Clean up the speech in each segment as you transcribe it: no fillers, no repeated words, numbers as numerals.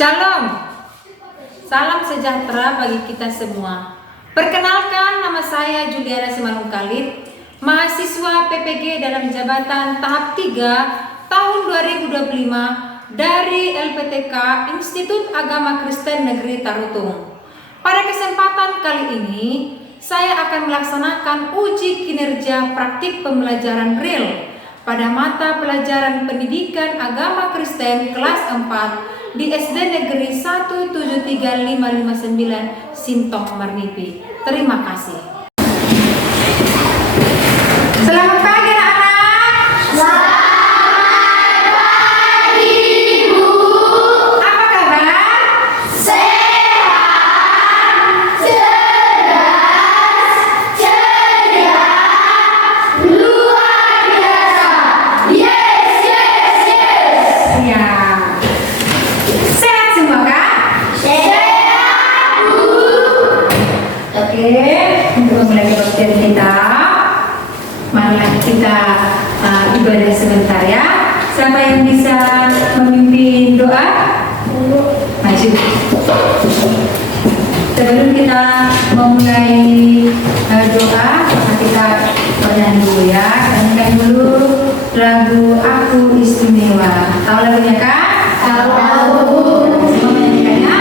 Shalom, salam sejahtera bagi kita semua. Perkenalkan, nama saya Juliana Simanungkalit, mahasiswa PPG dalam jabatan tahap 3 tahun 2025 dari LPTK Institut Agama Kristen Negeri Tarutung. Pada kesempatan kali ini, saya akan melaksanakan uji kinerja praktik pembelajaran real pada mata pelajaran pendidikan agama Kristen kelas 4 di SD Negeri 173559 Sintong Marnipi. Terima kasih. Selamat pagi anak-anak. Selamat pagi Ibu. Apa kabar? Sehat, cerdas, ceria, luar biasa. Yes, yes, yes. Ya. Sehat semua kan? Sehat, Bu. Oke, untuk memulai kebaktian kita, marilah kita ibadah sebentar ya. Siapa yang bisa memimpin doa? Maju. Sebelum kita memulai doa, kita bernyanyi dulu ya. Nyanyikan dulu lagu Aku Istimewa. Tahu lagunya kan? Tahu. Semua menyanyikannya.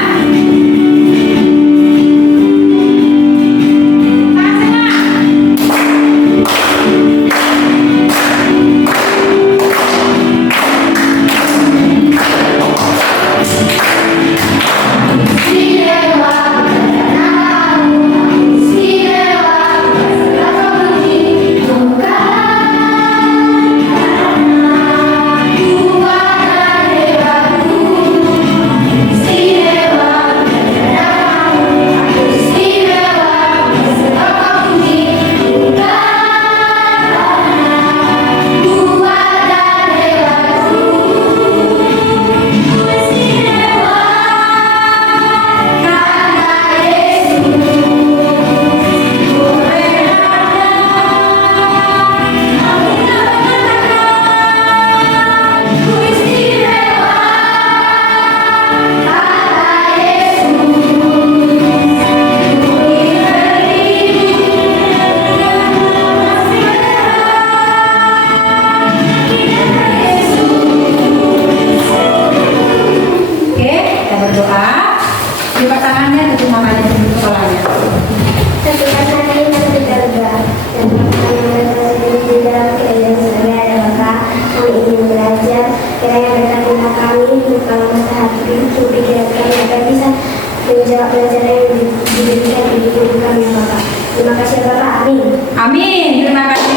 Terima kasih Bapak, amin. Amin. Terima kasih.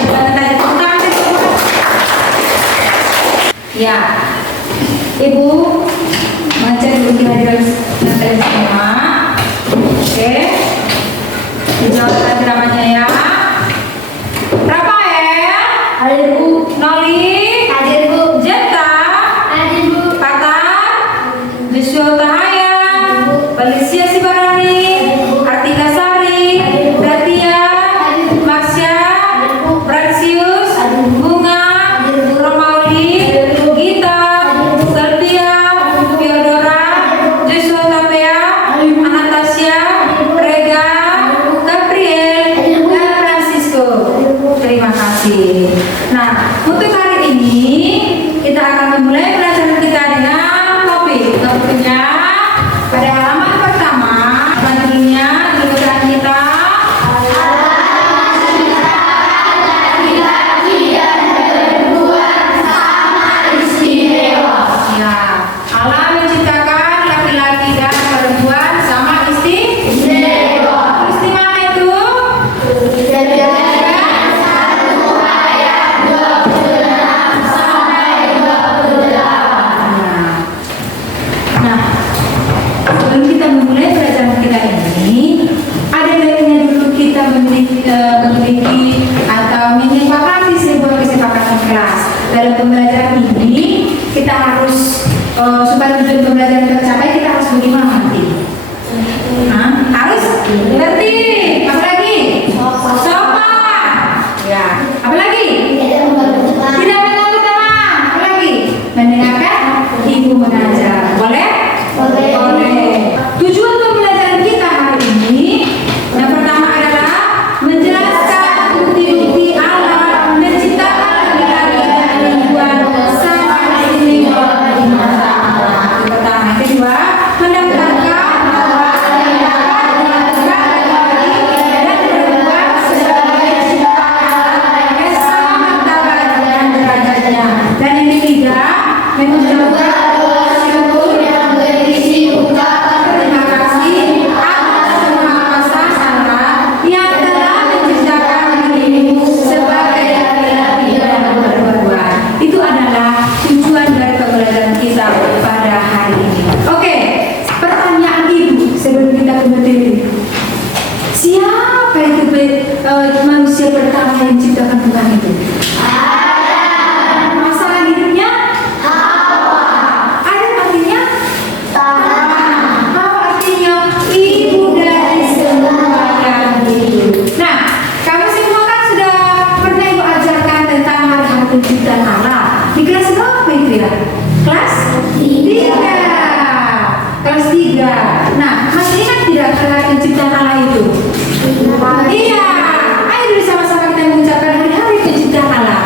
Ya, Ibu baca dulu kehadiran kalian semua. Oke. Dijawab namanya ya. Rafael. Hadir Bu. Noli. Hadir Bu. Jeta. Hadir Bu. Pata. Joshua Tahaya. Felicia Sibarani. Artika Sari. Bratia. Marsha. Bransius. Bunga. Romauli. Gita. Selvia. Theodora. Joshua Tapea. Anastasia. Rega. Gabriel. Dan Francisco. Terima kasih. Nah, untuk hari ini kita akan memulai pelajaran kita dengan topiknya pada halaman pertama. Judulnya di bacaan kita ya, Allah menciptakan laki-laki dan perempuan sama istimewa. Istimewa itu nah, sebelum kita memulai pelajaran kita ini, ada baiknya dulu kita memiliki atau menyepakati sebuah kesepakatan kelas. Dalam pembelajaran ini, kita harus supaya tujuan pembelajaran tercapai, kita harus bagaimana nanti? Harus ngerti. Apa lagi? Sopan. Ya. Apa lagi? Tidak mengganggu teman. Apa lagi? Mendengarkan ibu mengajar. Boleh? Boleh. pertama yang diciptakan Tuhan itu? Pasangan hidupnya? Adam artinya? Hawa artinya ibu dari semua yang hidup. Nah, kamu semua kan sudah pernah Ibu ajarkan tentang hari-hari penciptaan Allah. Di kelas berapa itu ya? Kelas 3. Kelas 3. Nah, masih ingat tidak hari penciptaan Allah itu? Iya. Ayo dulu sama-sama kita mengucapkan hari-hari penciptaan Allah.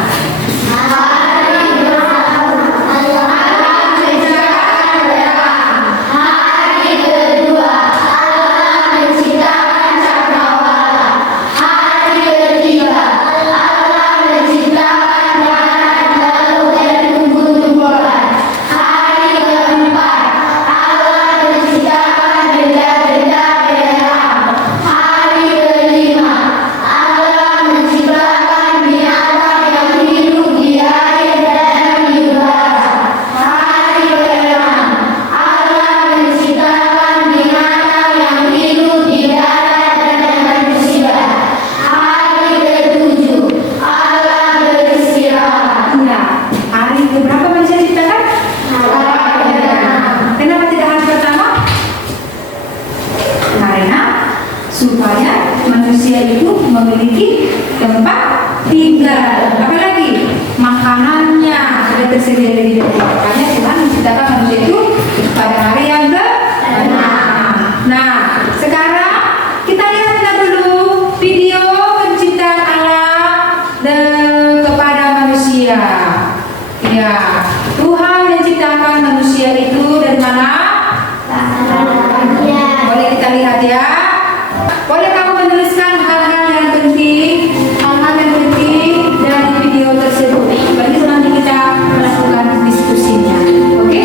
Supaya manusia itu memiliki tempat tinggal, apalagi makanannya sudah tersedia di hidup. Makanya Tuhan menciptakan manusia itu pada hari yang ke-6. Nah, sekarang kita lihat dulu video penciptaan Allah kepada manusia. Ya, Tuhan menciptakan manusia itu dari mana? Boleh kita lihat ya. Boleh kamu menuliskan hal-hal yang penting dari video tersebut. Berarti nanti kita melakukan diskusinya, oke?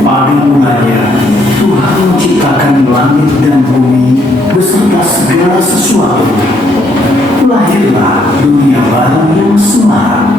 Pada mulanya Tuhan menciptakan langit dan bumi beserta segala sesuatu. Lahirlah dunia baru yang semar.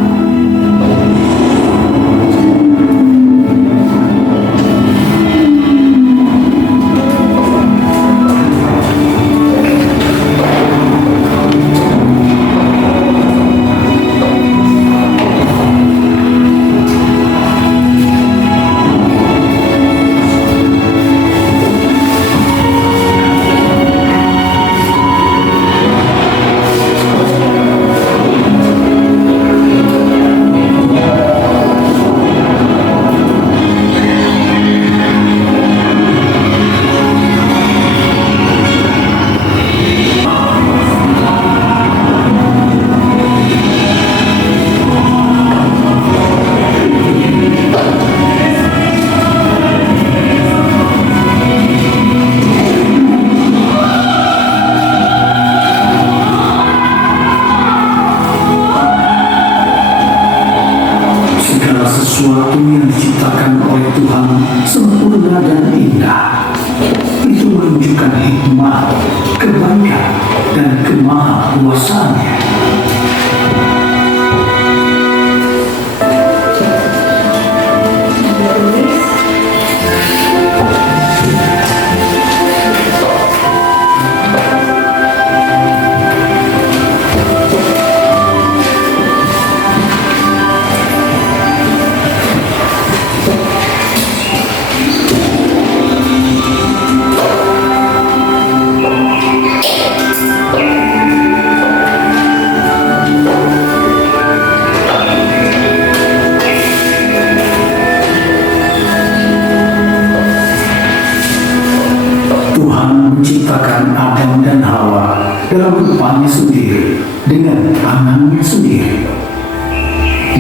Sesuatu yang diciptakan oleh Tuhan sempurna dan indah. Itu menunjukkan hikmat, kebaikan, dan kemahakuasaannya. Menciptakan Adam dan Hawa dalam rupanya sendiri dengan tangannya sendiri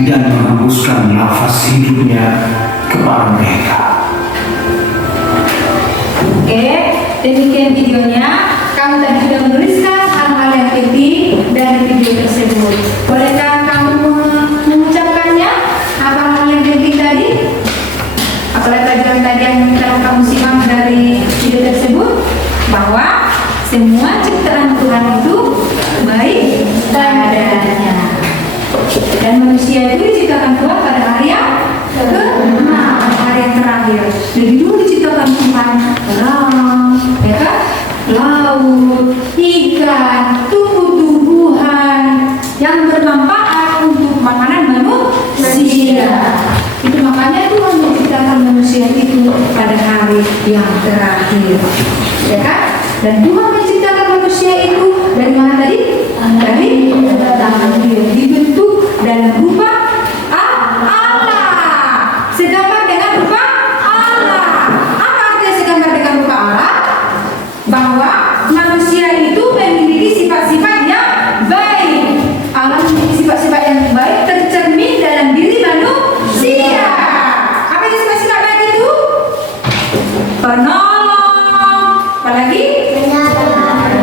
dan menghembuskan nafas hidupnya kepada mereka. Oke, demikian videonya. Kamu tadi sudah menuliskan hal-hal yang penting dari video tersebut. Bolehkah kamu mengucapkannya? Apa hal yang penting tadi? Apalagi pelajaran tadi yang telah kamu simak dari video tersebut? Bahwa semua ciptaan Tuhan itu baik adanya. Dan manusia itu diciptakan Tuhan pada hari yang ke-6, hari yang terakhir. Lebih dulu diciptakan Tuhan alam, ya kan? Laut, ikan, tumbuh-tumbuhan yang bermanfaat untuk makanan manusia. Itu makanya Tuhan menciptakan manusia itu pada hari yang terakhir, ya kan? Dan Tuhan menciptakan manusia itu dari mana tadi? Dari tangan Dia, dibentuk dalam rupa Allah, segambar dengan rupa Allah. Apa artinya segambar dengan rupa Allah? Bahwa manusia itu memiliki sifat-sifat yang baik. Allah memiliki sifat-sifat yang baik tercermin dalam diri manusia. Apa itu sifat-sifat baik itu? Penolong, apalagi?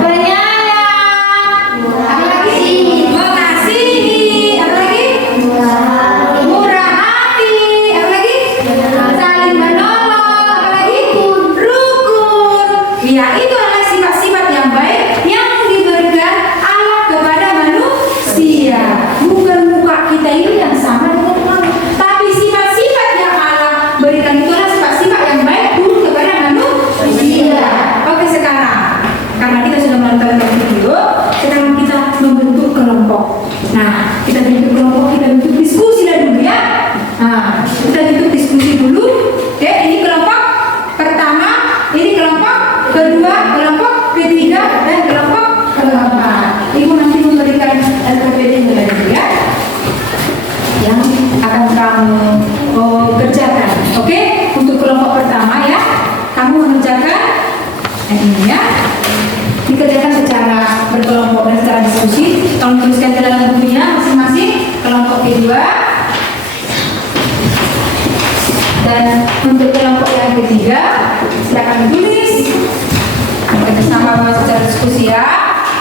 Penyayang, apalagi? Mengasihi, apalagi? Murah hati, apalagi? Saling menolong, apalagi? Rukun. Ya, itu adalah sifat-sifat yang baik yang diberikan Allah kepada manusia. Bukan muka kita ini yang sama dengan Allah, tapi sifat-sifat yang Allah berikan itu adalah sifat-sifat yang baik dulu kepada manusia. Oke, sekarang karena kita sudah menonton video, sekarang kita membentuk kelompok. Nah, kita bentuk kelompok, kita bentuk diskusi dulu ya. Nah, kita bentuk diskusi dulu. Oke, ini kelompok pertama, ini kelompok kedua, kelompok ketiga, dan kelompok keempat. Ibu nanti memberikan LKPD kepada dia yang akan kamu kerjakan. Oke, untuk kelompok pertama ya, kamu mengerjakan ini ya, dikerjakan secara berkelompok dan secara diskusi. Tolong tuliskan ke dalam bukunya masing-masing. Kelompok kedua dan untuk kelompok yang ketiga silakan ditulis. Kita sama secara diskusi ya,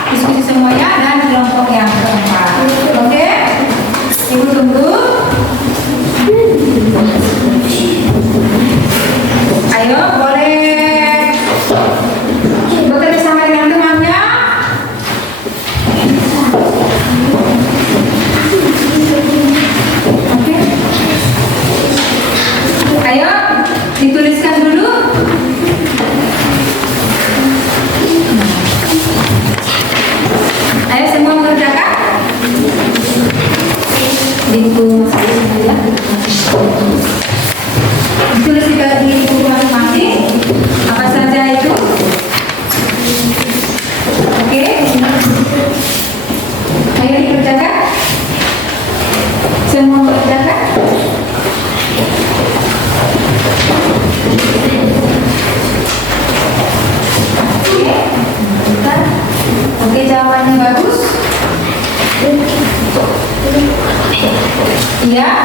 diskusi semuanya, dan kelompok yang keempat. Oke, ibu tunggu. Ayo, boleh bekerja sama dengan temannya. Oke, ayo dituliskan dulu. Ayo semua mengerjakan. Ditulis di buku masing-masing apa saja itu. Oke, ayo dikerjakan. Semua mengerjakan. Oke, jawabannya bagus. Iya.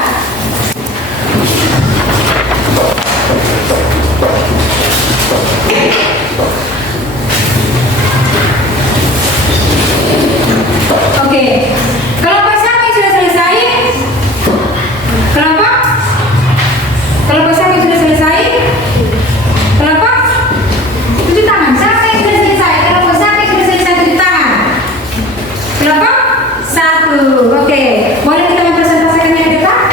Oke, kelompok siapa yang sudah selesai? Kelompok siapa yang sudah selesai? Kelompok tujuh tangan. Siapa yang sudah selesai? Kelompok siapa yang sudah selesai? Tujuh tangan. Kelompok satu. Oke, boleh kita mempresentasikan yang depan?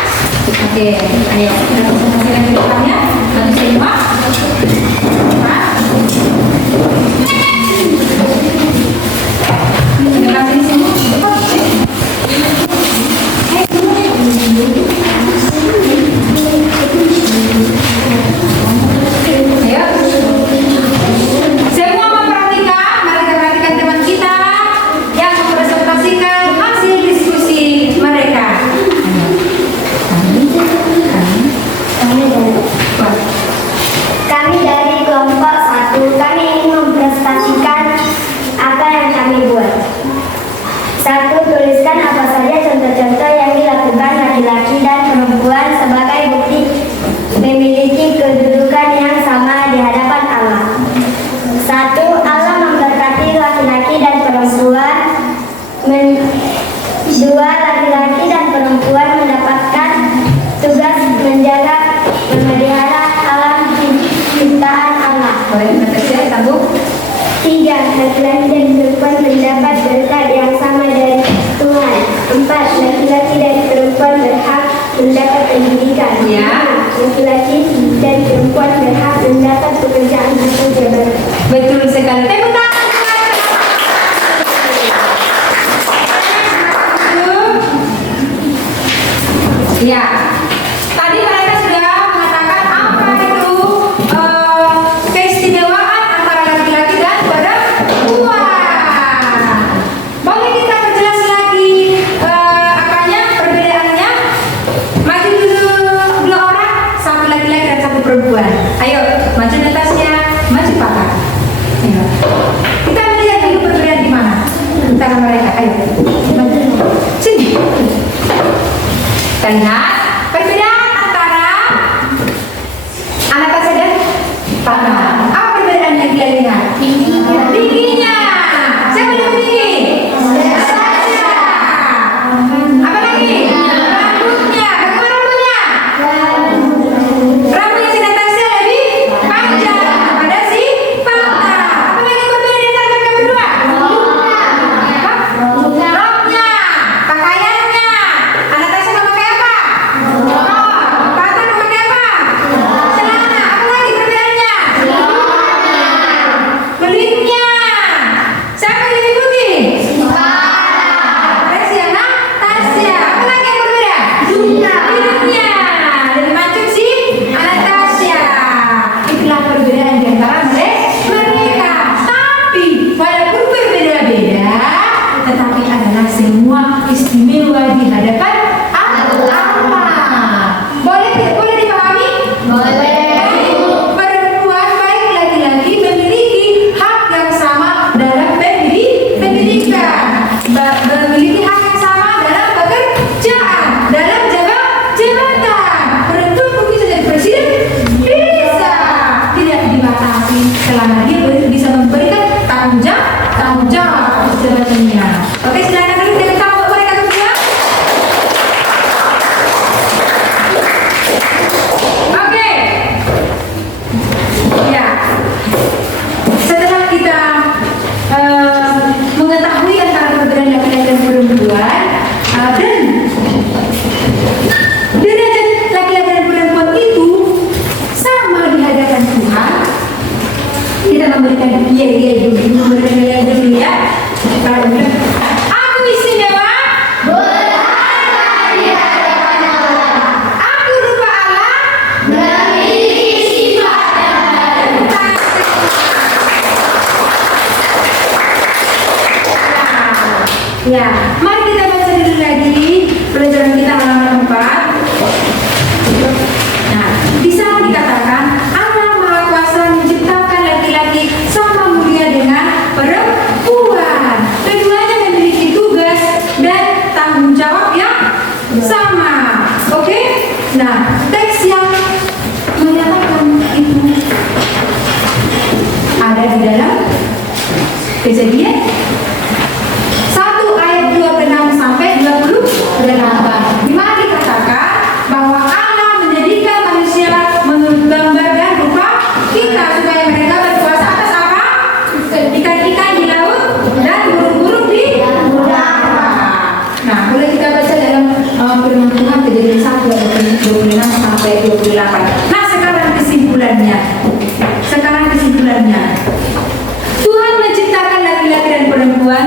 Oke, ayo kita presentasikan yang depannya. Satu semua. Semua memperhatikan, mari kita perhatikan teman kita yang mempresentasikan hasil diskusi mereka. Kami dari kelompok 1, kami ingin mempresentasikan apa yang kami buat. 1. Tuliskan apa saja contoh-contoh yang dilakukan laki-laki dan perempuan sebagai bukti memiliki kedudukan yang sama di hadapan Allah. 1. Allah memberkati laki-laki dan perempuan. 2. Laki-laki dan perempuan mendapatkan tugas menjaga memelihara alam ciptaan Allah. Boleh kita sambung. 3. Laki-laki dan perempuan mendapat berkat yang sama dari Tuhan. 4. Laki-laki dan Ya. Laki-laki dan perempuan berhak mendapat pekerjaan atau jabatan. Betul sekali. Tepuk tangan. Ya, tadi mereka sudah mengatakan apa itu keistimewaan antara laki-laki dan perempuan. Boleh kita perjelas lagi apanya perbedaannya? Maju dulu dua orang, satu laki-laki dan satu perempuan. Ayo, maju Natasha, maju Papa. Ayo. Kita melihat dulu perbedaan di mana antara mereka. Ayo, maju. Sini. Kita lihat perbedaan antara Natasha dan Papa. Apa perbedaan yang kita lihat? Tingginya. Siapa yang tinggi? Natasha. Apa lagi? Rambutnya. Bagaimana rambutnya? Rambutnya si Natasha lebih panjang pada si Papa. Apa lagi berbeda di antara mereka berdua? Roknya, pakaiannya. Natasha memakai apa? Papa memakai apa? Celana. Apa lagi perbedaannya? Kulitnya. Siapa yang lebih putih? Natasha. Natasha. Apa lagi yang berbeda? Hidungnya. Lebih mancung si Natasha. Itulah perbedaan di antara mereka. Tapi walaupun berbeda-beda, tetapi adalah semua istimewa di hadapan Allah. Boleh dipahami? Perempuan baik laki-laki memiliki hak yang sama dalam pendidikan, memiliki hak yang sama dalam pekerjaan, dalam jabatan. Perempuan mungkin bisa jadi presiden, bisa, tidak dibatasi selama dia bisa memberikan tanggung jawab jabatannya. Oke, silakan dulu dengan tamu mereka berdua. Oke. Ya. Setelah kita mengetahui antara perbedaan laki-laki dan perempuan dan derajat laki-laki dan perempuan itu sama di hadapan Tuhan, kita memberikan memberikan dulu ya. Aku istimewa. Aku rupa Allah. Ya, mari kita baca dulu lagi pelajaran kita halaman 4. Nah, di sana dikatakan Allah Maha Kuasa menciptakan laki-laki sama mulia dengan perempuan. Keduanya memiliki tugas dan tanggung jawab yang sama. Oke? Nah, teks yang menyatakan itu ada di dalam Kejadian 1 ayat 26 sampai 28. Di mana dikatakan bahwa Allah menjadikan manusia menurut gambar dan rupa kita supaya mereka berkuasa atas apa? Ikan-ikan di laut dan burung-burung di udara. Nah, boleh kita baca dalam firman Tuhan Kejadian 1 ayat 26 sampai 28. Nah, sekarang kesimpulannya. Tuhan menciptakan laki-laki dan perempuan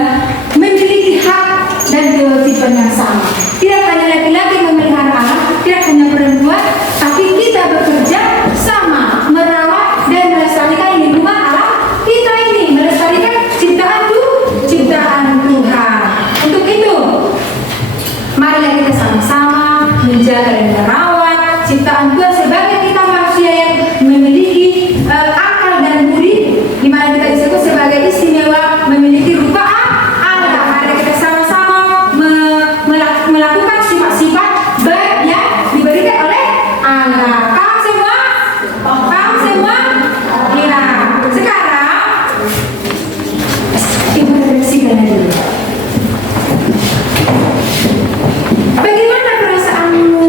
memiliki hak dan kewajiban yang sama. Tidak hanya laki-laki memelihara anak, tidak hanya perempuan, tapi kita bekerja sama merawat dan melestarikan lingkungan alam kita ini, melestarikan ciptaan Tuhan. Untuk itu, marilah kita sama-sama menjaga dan merawat ciptaan Tuhan sebagai kita manusia yang memiliki akal dan budi, di mana kita disebut sebagai istimewa, memiliki rupa Allah. Mari kita sama-sama melakukan sifat-sifat baik yang diberikan oleh Allah. Paham semua? Ya. Sekarang kita refleksikan dulu. Bagaimana perasaanmu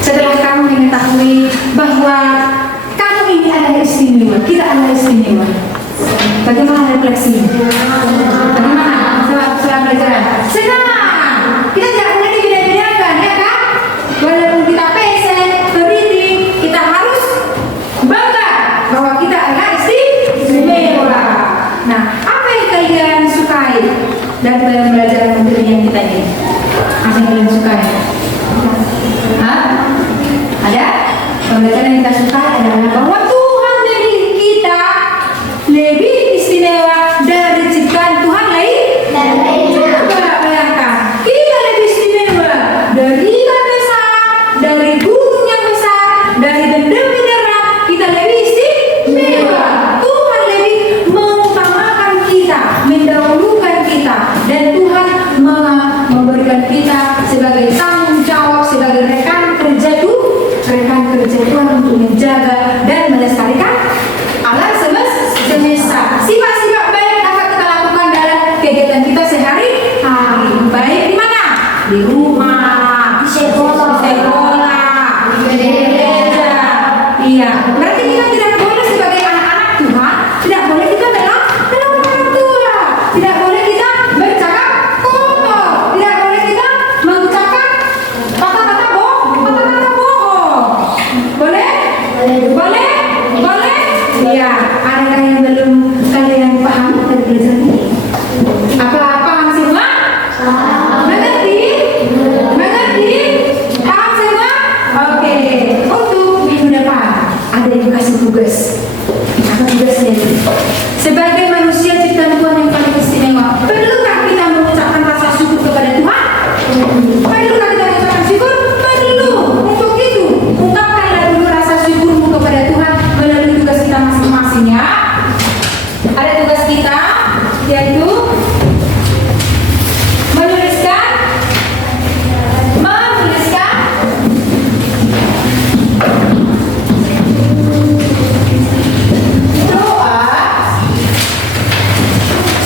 setelah kamu mengetahui bahwa kamu ini adalah istimewa, kita adalah istimewa? Bagaimana refleksinya? Bagaimana setelah pelajaran? Senang! Kita tidak boleh dibeda-bedakan, ya kan? Walaupun kita dalam belajar yang kita ini? Apa yang kalian suka ya? Hah? Ada? Pembelajaran yang kita suka adalah bahwa Tuhan memilih kita lebih istimewa dari ciptaan Tuhan lain. Coba bayangkan, kita lebih istimewa dari ikan besar, dari gunung yang besar, dari benda mineral. Kita lebih istimewa. Tuhan lebih mengutamakan kita, mendahulukan kita, dan Tuhan memberikan kita sebagai tanggung jawab sebagai rekan kerja Tuhan untuk menjaga dan melestarikan alam semesta. Sifat-sifat baik dapat kita lakukan dalam kegiatan kita sehari-hari. Baik di mana? Di rumah, di sekolah, di gereja. Iya, berarti kita tidak boleh sebagai anak-anak Tuhan, tidak boleh kita melakukan Tuhan, tidak boleh kita bercakap kotor, tidak boleh kita mengucapkan kata-kata bohong. Boleh? Iya. Adakah yang belum kalian paham dari pelajaran ini? Apa paham semua? Mengerti? Paham semua? Oke. Untuk minggu depan ada yang kasih tugas. Apa tugasnya itu? Sebagai manusia ciptaan Tuhan yang paling istimewa, perlukah kita mengucapkan rasa syukur kepada Tuhan? Perlukah kita mengucapkan syukur? Perlu. Untuk itu, ungkapkanlah dulu rasa syukurmu kepada Tuhan melalui tugas kita masing-masing ya. Ada tugas kita, yaitu menuliskan doa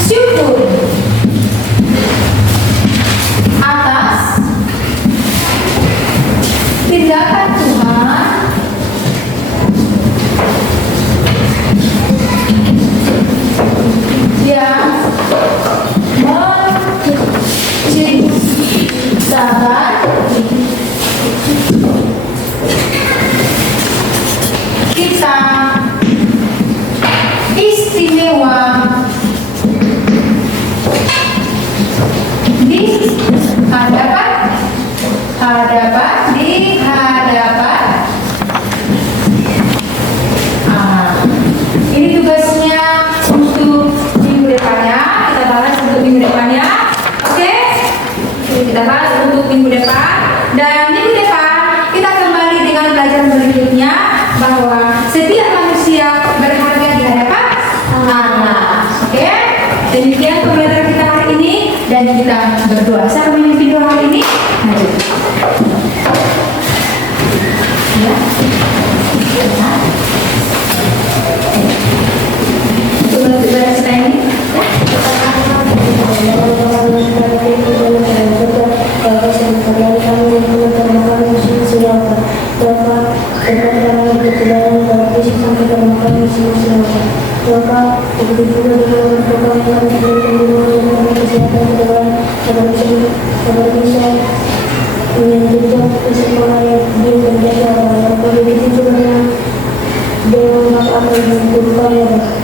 syukur atas tindakan Tuhan yang menciptakan kita istimewa di hadapan. Ini tugasnya untuk minggu depannya. Kita bahas untuk minggu depannya. Oke? Kita bahas untuk minggu depan. Dan minggu depan kita kembali dengan pelajaran berikutnya bahwa setiap manusia berharga di hadapan Allah. Oke? Demikian pembelajaran kita hari ini dan kita berdoa. Saya memimpin doa hari ini. Maju. Ya. Untuk belajar kita ini.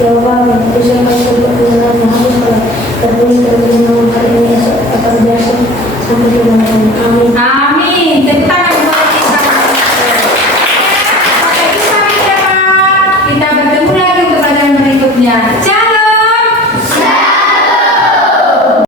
Dewa